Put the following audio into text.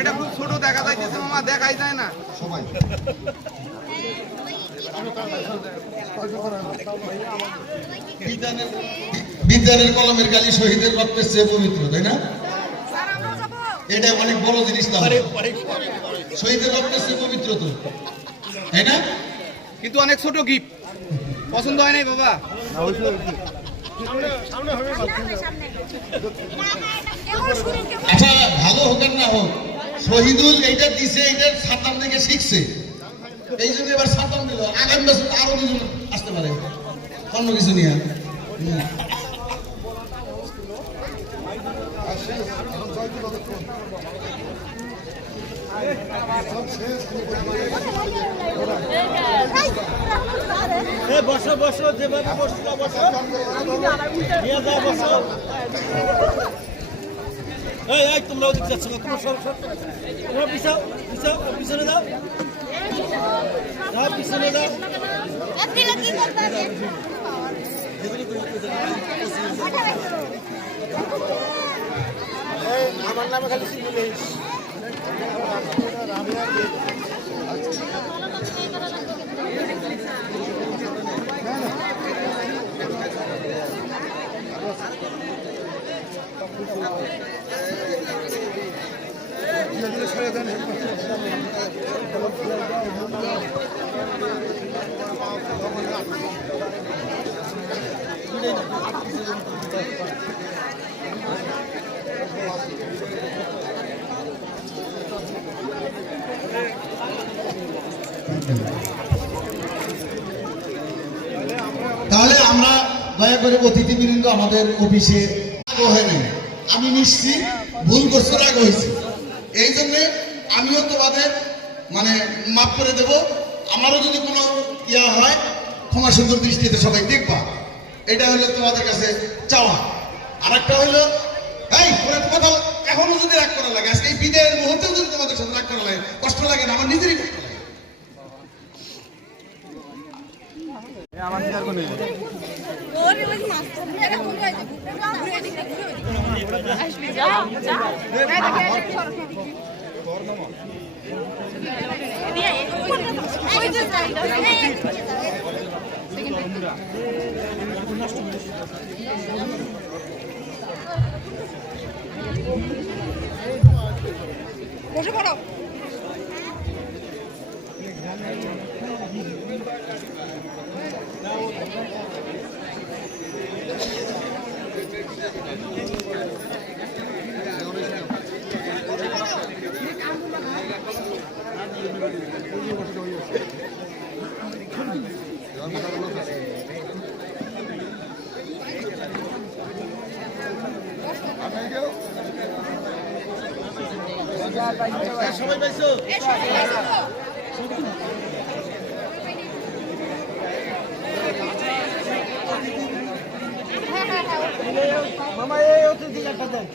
এটা খুব ছোট দেখা যাইতেছে মামা, দেখাই যায় না সবাই। বিজ্ঞানের কলমের কালি শহীদের রক্তের চেয়ে পবিত্র, তাই না? এটা অনেক বড় জিনিস, শহীদের রক্তের চেয়ে পবিত্র তো, তাই না? কিন্তু অনেক ছোট গিফট, পছন্দ হয় নাই বাবা। আচ্ছা, ভালো হোক আর না হোক, শহীদুল এইটা দিছে, এইটার সাতাম থেকে শিখছে, এই জন্য এবার সাতাম দিল। আগামী বছর আরো দুজন আসতে পারে অন্য কিছু নিয়ে। বসো বসো, যেভাবে বসো বসো, বসো। এই তোমরা ওদিক যাচ্ছ না, তোমরা সব তোমরা পিছাও পিছাও, পিছনে যাও, যাও পিছনে যাও। আমার নামে খালি সিঙ্গুলিশ। তাহলে আমরা দয়া করে অতিথিবৃন্দ আমাদের অফিসে হয়ে নেই, আমি নিশ্চিত ভুল করছে, রাগ হয়েছে, এই জন্য আমিও তোমাদের মানে মাফ করে দেব। আমারও যদি কোনো ইয়া হয় ক্ষমা সুন্দর দৃষ্টিতে সবাই দেখবা, এটা হলো তোমাদের কাছে চাওয়া। আর একটা হইলো, এই কথা এখনো যদি রাগ করা লাগে, আজকে এই বিদায়ের মুহূর্তেও যদি তোমাদের সাথে রাগ করা লাগে, কষ্ট লাগে না? আমার নিজেরই কষ্ট লাগে। বসে পড়ো। সবাই পাইছো? মামা এই অতিথি একটা দেন।